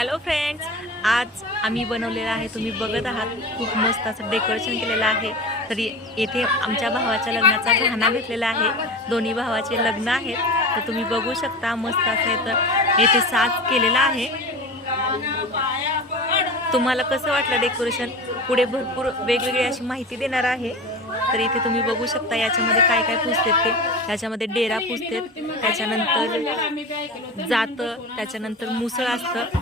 Hello friends आज आम्ही बनवलेलं आहे. तुम्ही बघत आहात खूप मस्त असं डेकोरेशन केलेलं आहे. तरी येथे आमच्या भावाच्या लग्नाचा गहना घेतलेला आहे. दोन्ही भावाचे लग्न आहेत. तर तुम्ही बघू शकता मस्त असे तर येथे साज केलेला आहे. तुम्हाला कसं वाटलं डेकोरेशन पुढे भरपूर वेगवेगळी अशी माहिती देणार आहे. तर इथे तुम्ही बघू शकता याच्यामध्ये काय काय पुसतात ते. त्याच्यामध्ये डेरा पुसतात त्याच्यानंतर जातं. त्याच्यानंतर मुसळ असतं.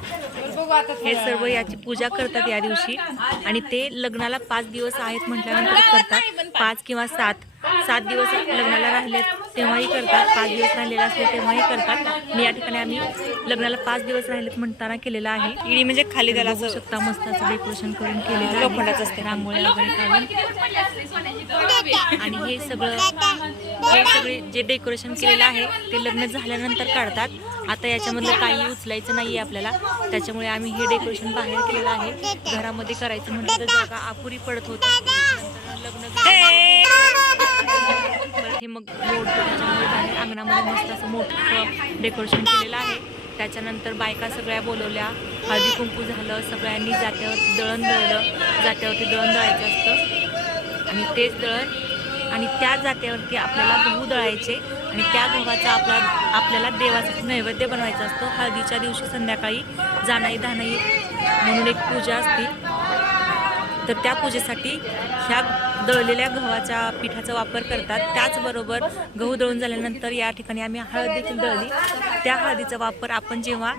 हे सर्व याची पूजा करतात या दिवशी. आणि ते लग्नाला पाच दिवस आहेत म्हटल्यानंतर करतात. पाच किंवा सात. सात दिवस लग्नाला राहिले तेव्हाही करतात. पाच दिवस राहिलेले असले तेव्हाही करतात. मी या ठिकाणी आम्ही लग्नाला पाच दिवस राहिलेत म्हणताना केलेलं आहे. इडी म्हणजे खाली त्याला बघू शकता मस्त असं डेकोरेशन करून केलेलं लोखंडाचं असते. रांगोळ्या वगैरे काढून. आणि हे सगळं हे सगळे जे डेकोरेशन केलेलं आहे ते लग्न झाल्यानंतर काढतात. आता याच्यामधलं काही उचलायचं नाही आहे आपल्याला. त्याच्यामुळे आम्ही हे डेकोरेशन बाहेर केलेलं आहे. घरामध्ये करायचं म्हटलं तर जागा अपुरी पडत होती. लग्न. हे! मग बाहेर अंगणामध्ये मस्त असं मोठं डेकोरेशन केलेलं आहे. त्याच्यानंतर बायका सगळ्या बोलवल्या. हळदी कुंकू झालं सगळ्यांनी जात्यावर दळण दळलं. जात्यावरती दळण दळायचं असतं. आणि तेच दळण आणि त्या जात्यावरती आपल्याला गहू दळायचे आणि त्या गव्हाचा आपला आपल्याला देवासाठी नैवेद्य बनवायचा असतो. हळदीच्या दिवशी संध्याकाळी जाणाई धानाई म्हणून एक पूजा असते. तर त्या पूजेसाठी ह्या दळलेल्या गव्हाच्या पिठाचा वापर करतात. त्याचबरोबर गहू दळून झाल्यानंतर या ठिकाणी आम्ही हळद देखील दळली. त्या हळदीचा वापर आपण जेव्हा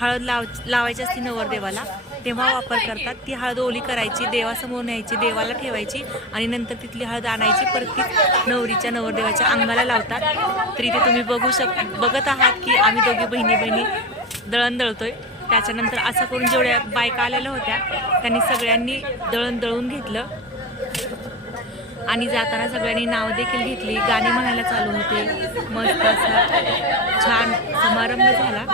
हळद लाव लावायची असते नवरदेवाला तेव्हा वापर करतात. ती हळद ओली करायची देवासमोर न्यायची देवाला ठेवायची आणि नंतर तिथली हळद आणायची परत ती नवरीच्या नवरदेवाच्या अंगाला लावतात. तर इथे तुम्ही बघू शक बघत आहात की आम्ही दोघी बहिणी बहिणी दळण दळतोय त्याच्यानंतर असं करून जेवढ्या बायका आलेल्या होत्या त्यांनी सगळ्यांनी दळण दळून घेतलं. आणि जाताना सगळ्यांनी नाव देखील घेतली. गाणी म्हणायला चालू होते. मस्त असा छान समारंभ झाला.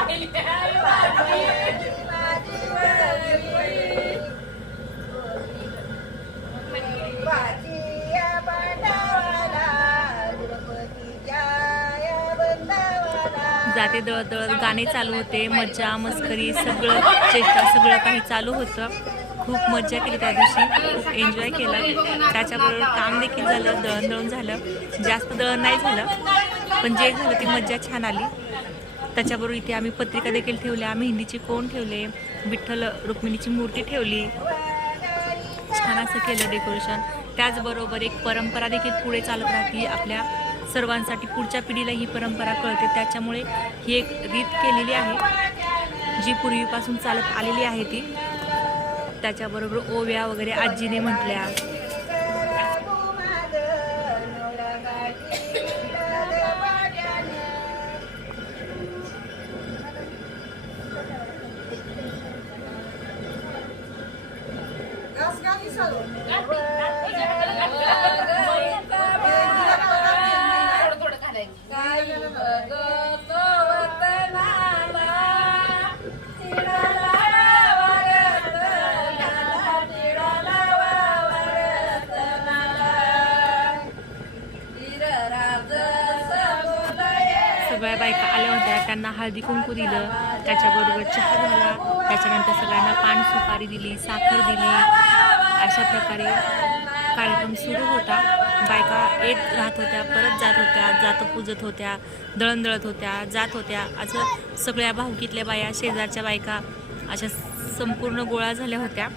जाते दळत दळत गाणे चालू होते मज्जा मस्करी सगळं चेष्टा सगळं काही चालू होतं. खूप मज्जा केली त्या दिवशी खूप एन्जॉय केलं. त्याच्याबरोबर काम देखील झालं दळण दळून झालं. जास्त दळण नाही झालं पण जे झालं ती मज्जा छान आली. त्याच्याबरोबर इथे आम्ही पत्रिका देखील ठेवल्या मेहंदीचे कोण ठेवले विठ्ठल रुक्मिणीची मूर्ती ठेवली. छान असं केलं डेकोरेशन त्याचबरोबर एक परंपरा देखील पुढे चालत राहते आपल्या सर्वांसाठी पुढच्या पिढीला ही परंपरा कळते. त्याच्यामुळे ही एक रीत केलेली आहे. जी पूर्वीपासून चालत आलेली आहे ती. त्याच्याबरोबर ओव्या वगैरे आजीने म्हटल्या. त्यांना हळदी कुंकू दिलं त्याच्याबरोबर चहा झाला त्याच्यानंतर सगळ्यांना पान सुपारी दिली साखर दिली. अशा प्रकारे कार्यक्रम सुरू होता. बायका येत राहत होत्या परत जात होत्या जात पूजत होत्या दळण दळत होत्या जात होत्या. असं सगळ्या भाऊकीतल्या बाया शेजारच्या बायका अशा संपूर्ण गोळा झाल्या होत्या.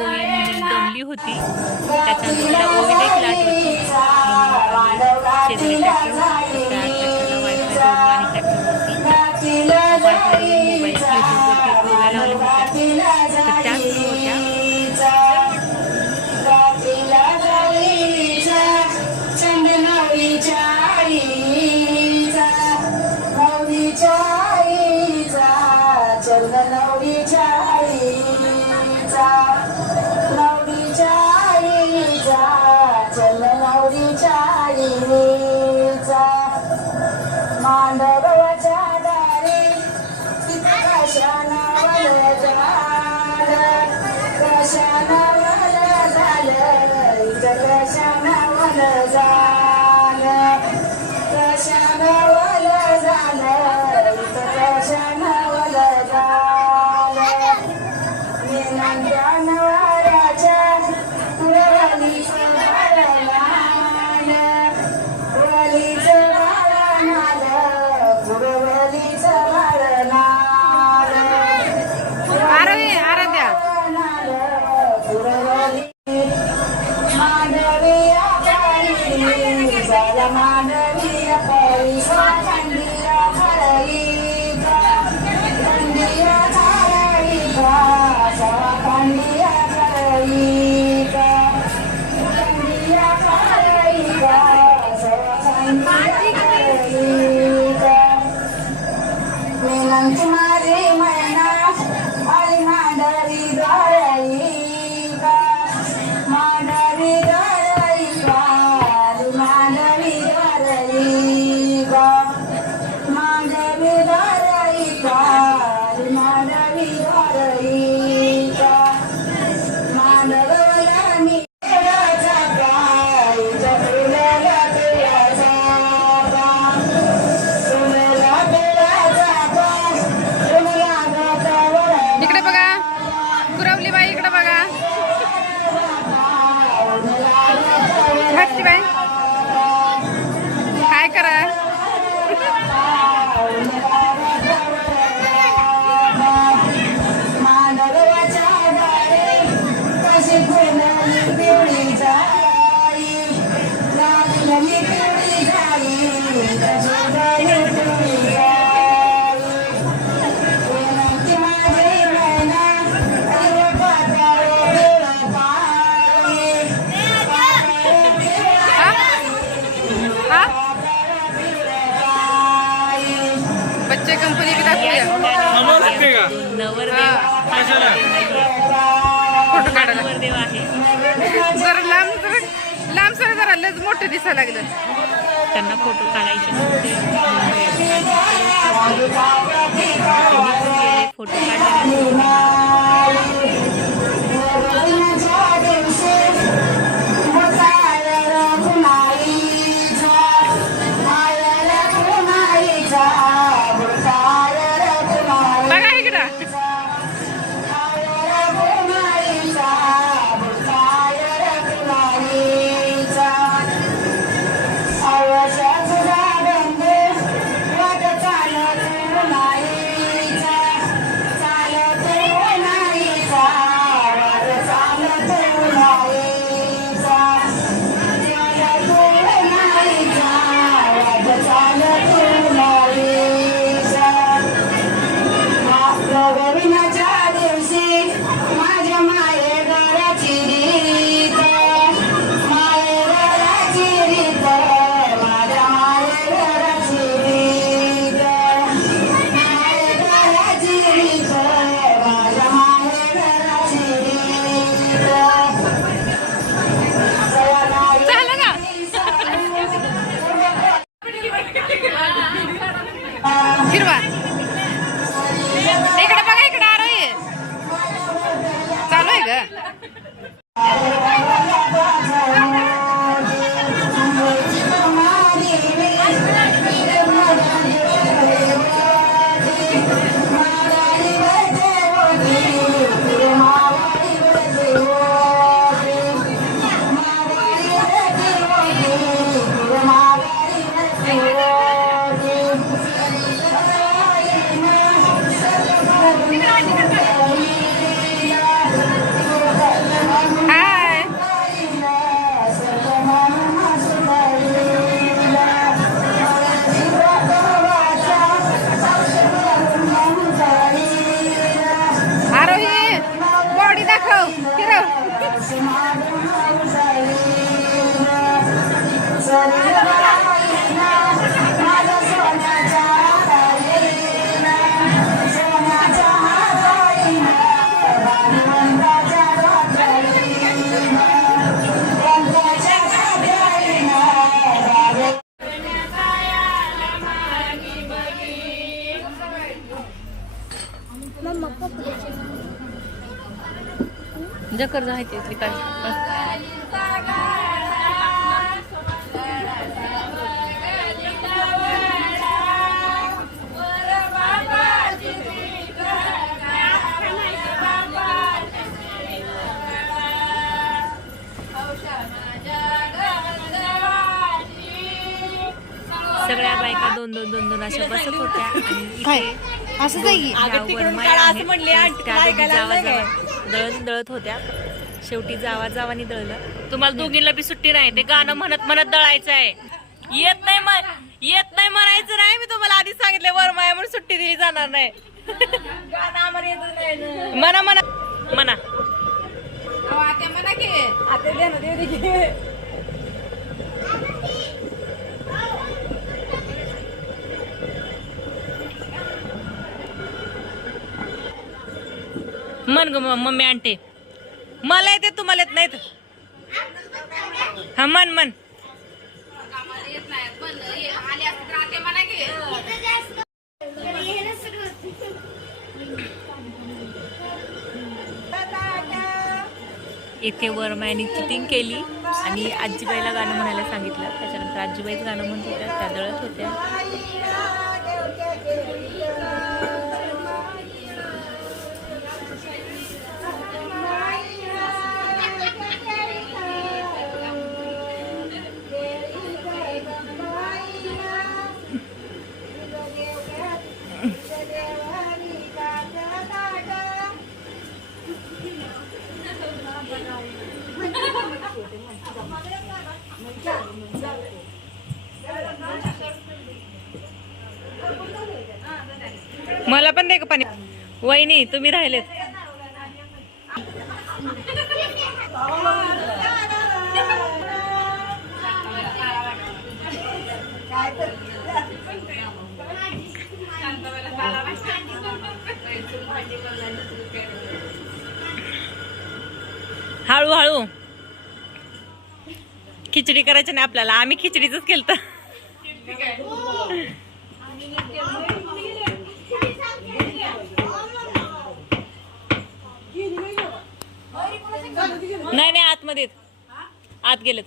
ओवी म्हणून दमली होती. त्याच्यानंतर तिला ओवीला एक लाट होती शेजारी ट्रॅक्टर होता ट्रॅक्टरला जोडला आणि ट्रॅक्टरवरती Andy. फोटो काढायला. जरा लांब जरा लांब सर जरा लच मोठं दिसायला लागलं. त्यांना फोटो काढायचे फोटो काढले जकर जायचे इथली काय? सगळ्या बायका दोन दोन दोन दोन अशा बसत होत्या काय असं जाई गाववर माया आहेत. त्या दोघी जावा जावा दळण दळत होत्या. शेवटी जावा जावानी दळलं. तुम्हाला दोघींना बी सुट्टी नाही ते गाणं म्हणत म्हणत दळायचं आहे. येत नाही येत नाही म्हणायचं नाही मी तुम्हाला आधी सांगितले वर माया म्हणून सुट्टी दिली जाणार नाही. म्हणा म्हणा. म्हणा. आता म्हणा की. आता दे ना दे दे मन ग मम्मी आणते मला येते तुम्हाला येत नाहीत. हा मन मन. इथे वरमायाने चिटिंग केली आणि आजीबाईला गाणं म्हणायला सांगितलं. त्याच्यानंतर आजीबाईच गाणं म्हणत होत्या त्या दळत होत्या. मला पण दे का पाणी. वहिनी तुम्ही राहिलेत. हळूहळू खिचडी करायची नाही आपल्याला. आम्ही खिचडीच केलं नाही नाही आतमध्ये आहेत. आत गेलेत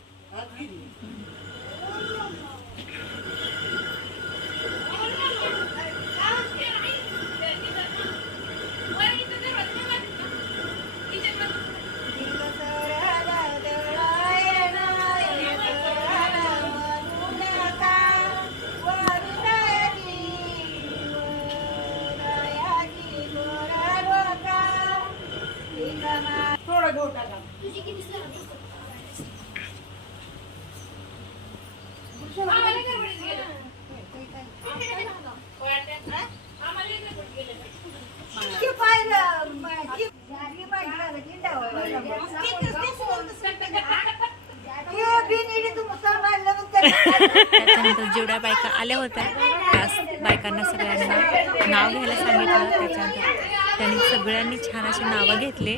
जेवढ्या बायका आल्या होत्या. त्या बायकांना सगळ्यांना नाव घ्यायला सांगितलं. त्याच्यानंतर त्यांनी सगळ्यांनी छान अशी नावं घेतले.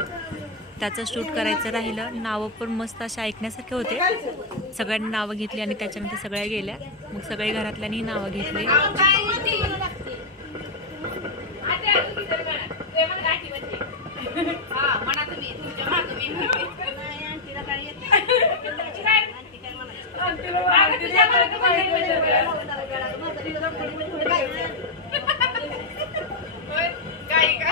त्याचं शूट करायचं राहिलं. नावं पण मस्त अशा ऐकण्यासारखे होते. सगळ्यांनी नावं घेतली आणि त्याच्यानंतर सगळ्या गेल्या. मग सगळ्या घरातल्यांनी नावं घेतली. हा काही का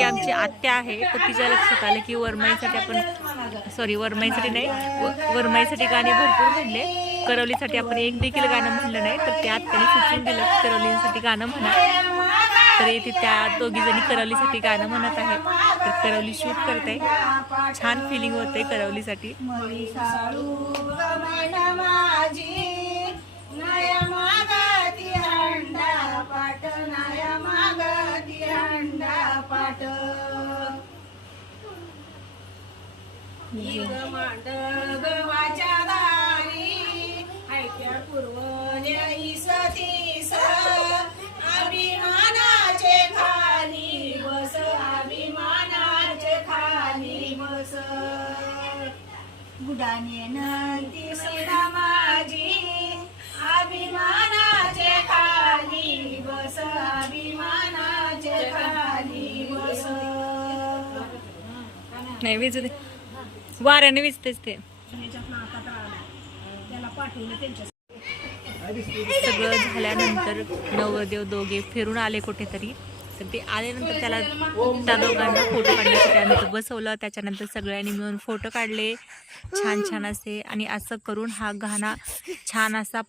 की आमची आत्या आहे तर तिच्या लक्षात आलं की वरमाईसाठी आपण सॉरी वरमाईसाठी नाही व- वरमाईसाठी गाणे भरपूर म्हणले. करवलीसाठी आपण एक देखील गाणं म्हणलं नाही तर त्या आत्याने सुचून दिलं की करवलीसाठी गाणं म्हणा. तर इथे त्या दोघीजणी करवलीसाठी गाणं म्हणत आहेत. तर करवली शूट करत. आहे छान फिलिंग होते करवलीसाठी. गवाच्या दारी ऐक्या पूर्वल्या सतीस अभिमानाचे खाली बस अभिमानाचे खाली बस. गुडाने नंदी सुना माझी अभिमानाचे खाली बस अभिमानाचे खाली बस. नाही वाऱ्याने विजतेच ते. सगळं झाल्यानंतर नवरदेव दोघे फिरून आले कुठेतरी. तर ते आल्यानंतर त्याला त्या दोघांना फोटो काढण्यासाठी आम्ही इथं बसवलं. त्याच्यानंतर सगळ्यांनी मिळून फोटो काढले. छान छान असे. आणि असं करून हा गाणा छान असा